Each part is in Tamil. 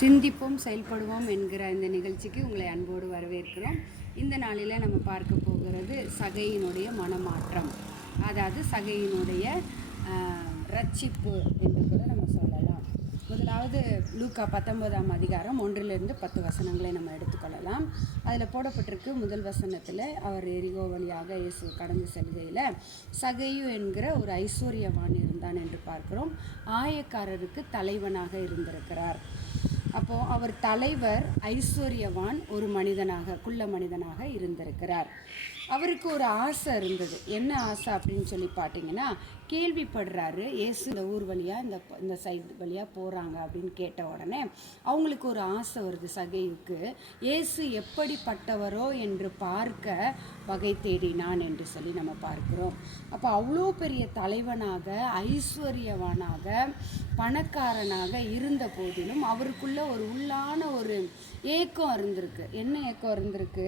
சிந்திப்போம் செயல்படுவோம் என்கிற இந்த நிகழ்ச்சிக்கு உங்களை அன்போடு வரவேற்கிறோம். இந்த நாளில் நம்ம பார்க்க போகிறது சகையினுடைய மனமாற்றம். அதாவது சகையினுடைய ரட்சிப்பு என்று கூட நம்ம சொல்லலாம். முதலாவது லூக்கா பத்தொன்பதாம் அதிகாரம் ஒன்றிலிருந்து பத்து வசனங்களை நம்ம எடுத்துக்கொள்ளலாம். அதில் போடப்பட்டிருக்கு முதல் வசனத்தில் அவர் எரிகோ வழியாக இயேசு கடந்து செல்கையில் சகையு என்கிற ஒரு ஐஸ்வர்யவான் இருந்தான் என்று பார்க்கிறோம். ஆயக்காரருக்கு தலைவனாக இருந்திருக்கிறார். அப்போ அவர் தலைவர் ஐஸ்வர்யவான் ஒரு மனிதனாக குள்ள மனிதனாக இருந்திருக்கிறார். அவருக்கு ஒரு ஆசை இருந்தது. என்ன ஆசை அப்படின்னு சொல்லி பார்த்தீங்கன்னா கேள்விப்படுறாரு இயேசு இந்த ஊர் வழியாக இந்த இந்த சைடு வழியாக போகிறாங்க அப்படின்னு கேட்ட உடனே அவங்களுக்கு ஒரு ஆசை வருது சகைவுக்கு. ஏசு எப்படிப்பட்டவரோ என்று பார்க்க வகை தேடினான் என்று சொல்லி நம்ம பார்க்குறோம். அப்போ அவ்வளோ பெரிய தலைவனாக ஐஸ்வர்யவானாக பணக்காரனாக இருந்த போதிலும் அவருக்குள்ள ஒரு உள்ளான ஒரு ஏக்கம் இருந்திருக்கு. என்ன ஏக்கம் இருந்திருக்கு?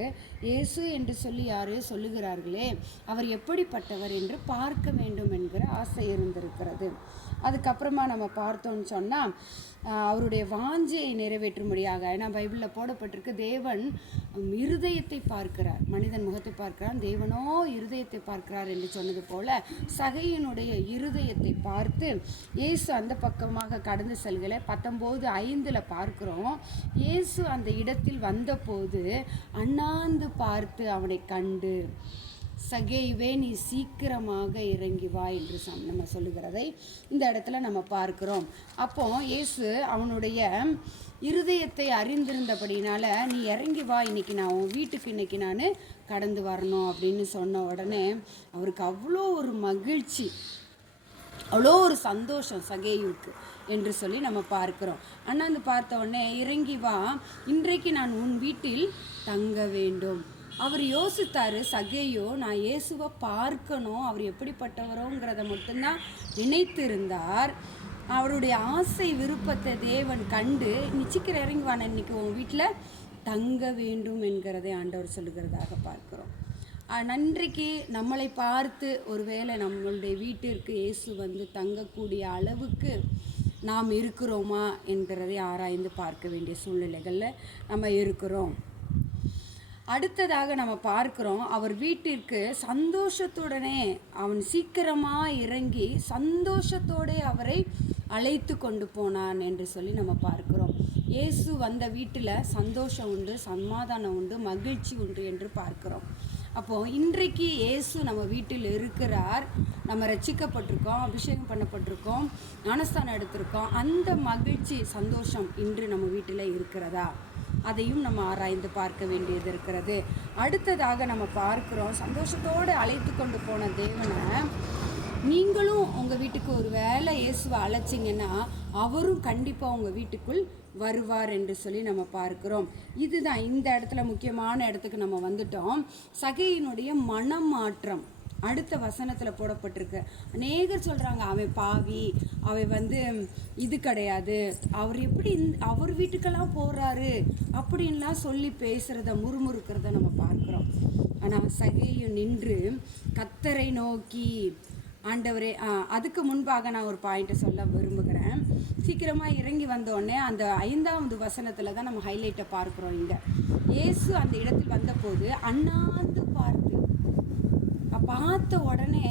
ஏசு என்று சொல்லி யாரு சொல்லுகிறார்களே அவர் எப்படிப்பட்டவர் என்று பார்க்க வேண்டும் என்கிற ஆசை இருந்திருக்கிறது. அதுக்கப்புறமா நம்ம பார்த்தோம்னு சொன்னால் அவருடைய வாஞ்சையை நிறைவேற்றும்படியாக ஏன்னா பைபிளில் போடப்பட்டிருக்கு தேவன் இருதயத்தை பார்க்கிறார். மனிதன் முகத்தை பார்க்கிறான் தேவனோ இருதயத்தை பார்க்கிறார் என்று சொன்னது போல சகையினுடைய இருதயத்தை பார்த்து இயேசு அந்த பக்கமாக கடந்து செல்களை பத்தொம்போது ஐந்தில் பார்க்கிறோம் இயேசு அந்த இடத்தில் வந்தபோது அண்ணாந்து பார்த்து அவனை கண்டு சகைவே நீ சீக்கிரமாக இறங்கி வா என்று சம் நம்ம சொல்லுகிறதை இந்த இடத்துல நம்ம பார்க்கிறோம். அப்போ இயேசு அவனுடைய இருதயத்தை அறிந்திருந்தபடினால நீ இறங்கி வா இன்னைக்கு நான் உன் வீட்டுக்கு இன்னைக்கு நான் கடந்து வரணும் அப்படின்னு சொன்ன உடனே அவருக்கு அவ்வளோ ஒரு மகிழ்ச்சி அவ்வளோ ஒரு சந்தோஷம் சகேயுக்கு என்று சொல்லி நம்ம பார்க்கிறோம். அண்ணாந்து பார்த்த உடனே இறங்கி வா இன்றைக்கு நான் உன் வீட்டில் தங்க வேண்டும். அவர் யோசித்தாரு சகையோ நான் இயேசுவை பார்க்கணும். அவர் எப்படிப்பட்டவரோங்கிறத மட்டும்தான் நினைத்திருந்தார். அவருடைய ஆசை விருப்பத்தை தேவன் கண்டு நிச்சிக்கிற இறங்குவான் இன்னைக்கு உன் வீட்டில் தங்க வேண்டும் என்கிறதை ஆண்டவர் சொல்லுகிறதாக பார்க்குறோம். நன்றிக்கு நன்றைக்கு நம்மளை பார்த்து ஒருவேளை நம்மளுடைய வீட்டிற்கு இயேசு வந்து தங்கக்கூடிய அளவுக்கு நாம் இருக்கிறோமா என்கிறதை ஆராய்ந்து பார்க்க வேண்டிய சூழ்நிலைகளில் நம்ம இருக்கிறோம். அடுத்ததாக நம்ம பார்க்குறோம் அவர் வீட்டிற்கு சந்தோஷத்துடனே அவன் சீக்கிரமாக இறங்கி சந்தோஷத்தோடே அவரை அழைத்து கொண்டு போனான் என்று சொல்லி நம்ம பார்க்கிறோம். இயேசு வந்த வீட்டில் சந்தோஷம் உண்டு சமாதானம் உண்டு மகிழ்ச்சி உண்டு என்று பார்க்கிறோம். அப்போது இன்றைக்கு இயேசு நம்ம வீட்டில் இருக்கிறார். நம்ம ரசிக்கப்பட்டிருக்கோம் அபிஷேகம் பண்ணப்பட்டிருக்கோம் ஞானஸ்தானம் எடுத்திருக்கோம். அந்த மகிழ்ச்சி சந்தோஷம் இன்று நம்ம வீட்டில் இருக்கிறதா? அதையும் நம்ம ஆராய்ந்து பார்க்க வேண்டியது இருக்கிறது. அடுத்ததாக நம்ம பார்க்குறோம் சந்தோஷத்தோடு அழைத்து கொண்டு போன தேவனை நீங்களும் உங்கள் வீட்டுக்கு ஒரு வேலை இயேசுவை அழைச்சிங்கன்னா அவரும் கண்டிப்பாக உங்கள் வீட்டுக்குள் வருவார் என்று சொல்லி நம்ம பார்க்கிறோம். இதுதான் இந்த இடத்துல முக்கியமான இடத்துக்கு நம்ம வந்துட்டோம். சகையினுடைய மனமாற்றம். அடுத்த வசனத்தில் போடப்பட்டிருக்கு. அநேகர் சொல்கிறாங்க அவன் பாவி அவன் வந்து இது கிடையாது. அவர் எப்படி அவர் வீட்டுக்கெல்லாம் போகிறாரு அப்படின்லாம் சொல்லி பேசுகிறத முறுமுறுக்கிறத நம்ம பார்க்குறோம். ஆனால் சகையும் நின்று கத்தரை நோக்கி ஆண்டவரே அதுக்கு முன்பாக நான் ஒரு பாயிண்ட்டை சொல்ல விரும்புகிறேன். சீக்கிரமாக இறங்கி வந்தோடனே அந்த ஐந்தாவது வசனத்தில் தான் நம்ம ஹைலைட்டை பார்க்குறோம் இங்கே. இயேசு அந்த இடத்தில் வந்தபோது அண்ணாந்து பார்த்து பார்த்த உடனே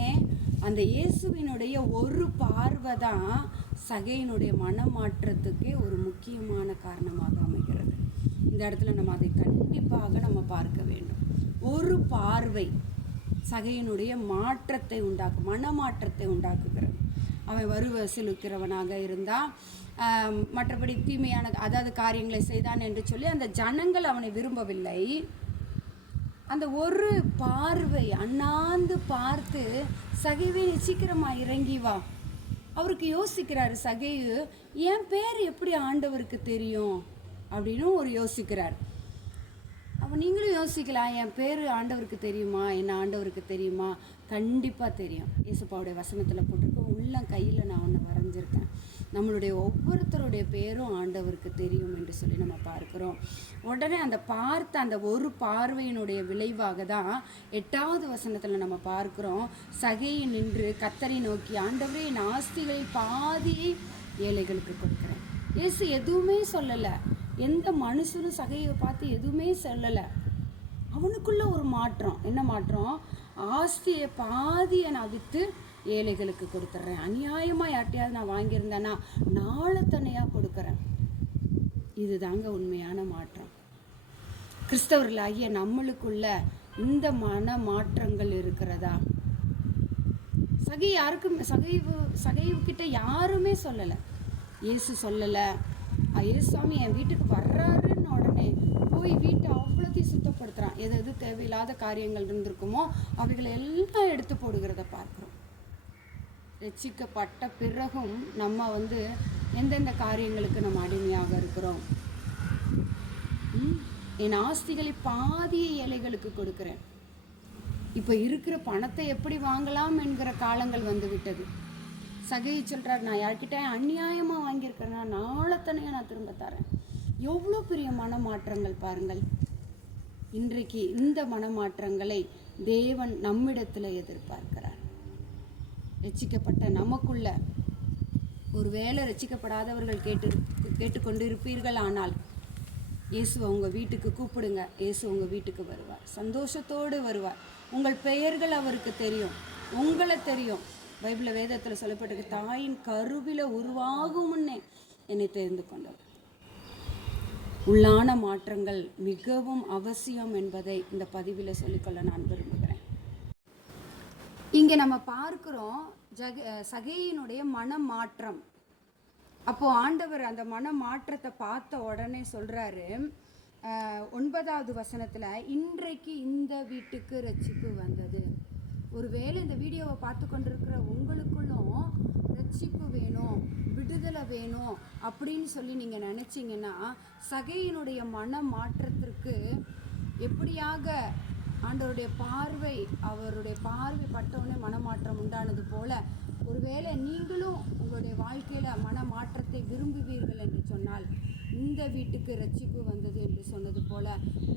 அந்த இயேசுவினுடைய ஒரு பார்வை தான் சகையினுடைய மனமாற்றத்துக்கே ஒரு முக்கியமான காரணமாக அமைகிறது. இந்த இடத்துல நம்ம அதை கண்டிப்பாக நம்ம பார்க்க வேண்டும். ஒரு பார்வை சகையினுடைய மாற்றத்தை உண்டாக்கும் மனமாற்றத்தை உண்டாக்குகிறது. அவன் வறுவசலுக்கிறவனாக இருந்தால் மற்றபடி தீமையான அதாவது காரியங்களை செய்தான் என்று சொல்லி அந்த ஜனங்கள் அவனை விரும்பவில்லை. அந்த ஒரு பார்வை அண்ணாந்து பார்த்து சகைவே நீ சீக்கிரமா இறங்கி வா. அவருக்கு யோசிக்கிறாரு சகையு என் பேர் எப்படி ஆண்டவருக்கு தெரியும்? அப்படின்னு ஒரு யோசிக்கிறார். அப்போ நீங்களும் யோசிக்கலாம் என் பேர் ஆண்டவருக்கு தெரியுமா? என்ன ஆண்டவருக்கு தெரியுமா? கண்டிப்பாக தெரியும். இயேசுப்பாவுடைய வசனத்தில் போட்டிருக்க. உள்ளம் கையில் நான் ஒன்று வரைஞ்சிருக்கேன். நம்மளுடைய ஒவ்வொருத்தருடைய பேரும் ஆண்டவருக்கு தெரியும் என்று சொல்லி நம்ம பார்க்குறோம். உடனே அந்த பார்த்த அந்த ஒரு பார்வையினுடைய விளைவாக தான் எட்டாவது வசனத்தில் நம்ம பார்க்குறோம். சகையை நின்று கத்தரை நோக்கி ஆண்டவரே என் ஆஸ்திகளில் பாதியை ஏழைகளுக்கு கொடுக்குறேன். இயேசு எதுவுமே சொல்லலை. எந்த மனுஷனும் சகையை பார்த்து எதுவுமே சொல்லலை. அவனுக்குள்ள ஒரு மாற்றம். என்ன மாற்றம்? ஆஸ்தியை பாதியை நான் விற்று ஏழைகளுக்கு கொடுத்துட்றேன் அநியாயமாக யார்ட்டையாவது நான் வாங்கியிருந்தேன்னா நாளத்தனையாக கொடுக்குறேன். இதுதாங்க உண்மையான மாற்றம். கிறிஸ்தவர்களாகிய நம்மளுக்குள்ள இந்த மன மாற்றங்கள் இருக்கிறதா? சகை யாருக்கும் சகைவு சகைவுக்கிட்ட யாருமே சொல்லலை. இயேசு சொல்லலை இயேசுசாமி என் வீட்டுக்கு வர்றாருன்னு உடனே போய் வீட்டை அவ்வளோத்தையும் சுத்தப்படுத்துகிறான் எது எது தேவையில்லாத காரியங்கள் இருந்திருக்குமோ அவைகளை எல்லாம் எடுத்து போடுகிறத பார்க்குறோம். ரட்சிக்கப்பட்ட பிறகும் நம்ம வந்து எந்தெந்த காரியங்களுக்கு நம்ம அடிமையாக இருக்கிறோம்? ம்? என் ஆஸ்திகளை பாதிய ஏழைகளுக்கு கொடுக்குறேன். இப்போ இருக்கிற பணத்தை எப்படி வாங்கலாம் என்கிற காலங்கள் வந்து விட்டது. சகையை சொல்கிறார் நான் யார்கிட்ட அநியாயமாக வாங்கியிருக்கிறேன்னா நாளைத்தனையும் நான் திரும்ப தரேன். எவ்வளோ பெரிய மனமாற்றங்கள் பாருங்கள். இன்றைக்கு இந்த மனமாற்றங்களை தேவன் நம்மிடத்தில் எதிர்பார்க்கிறார். ரட்சிக்கப்பட்ட நமக்குள்ள ஒருவேளை ரட்சிக்கப்படாதவர்கள் கேட்டு கேட்டுக்கொண்டு இருப்பீர்கள் ஆனால் இயேசு உங்கள் வீட்டுக்கு கூப்பிடுங்க. இயேசு உங்கள் வீட்டுக்கு வருவார். சந்தோஷத்தோடு வருவார். உங்கள் பெயர்கள் அவருக்கு தெரியும். உங்களை தெரியும். பைபிள வேதத்தில் சொல்லப்பட்டிருக்கு தாயின் கருவில உருவாகும் முன்னே என்னை தெரிந்து கொண்டவர். உள்ளான மாற்றங்கள் மிகவும் அவசியம் என்பதை இந்த பதிவில் சொல்லிக்கொள்ள நான் விரும்புகிறேன். இங்கே நம்ம பார்க்கிறோம் ஜக சகையினுடைய மனமாற்றம். அப்போது ஆண்டவர் அந்த மன மாற்றத்தை பார்த்த உடனே சொல்கிறாரு ஒன்பதாவது வசனத்தில் இன்றைக்கு இந்த வீட்டுக்கு ரட்சிப்பு வந்தது. ஒருவேளை இந்த வீடியோவை பார்த்து கொண்டிருக்கிற உங்களுக்குள்ளும் ரட்சிப்பு வேணும் விடுதலை வேணும் அப்படின்னு சொல்லி நீங்கள் நினச்சிங்கன்னா சகையினுடைய மன மாற்றத்திற்கு எப்படியாக ஆண்டவருடைய பார்வை அவருடைய பார்வை பட்டவுடனே மனமாற்றம் உண்டானது போல ஒருவேளை நீங்களும் உங்களுடைய வாழ்க்கையில் மனமாற்றத்தை விரும்புவீர்கள் என்று சொன்னால் இந்த வீட்டுக்கு ரட்சிப்பு வந்தது என்று சொன்னது போல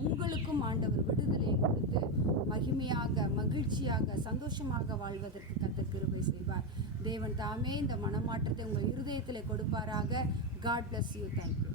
உங்களுக்கும் ஆண்டவர் விடுதலையை கொடுத்து மகிமையாக மகிழ்ச்சியாக சந்தோஷமாக வாழ்வதற்கு கத்தர் கிருபை செய்வார். தேவன் தாமே இந்த மனமாற்றத்தை உங்கள் இருதயத்தில் கொடுப்பாராக. God bless you thank you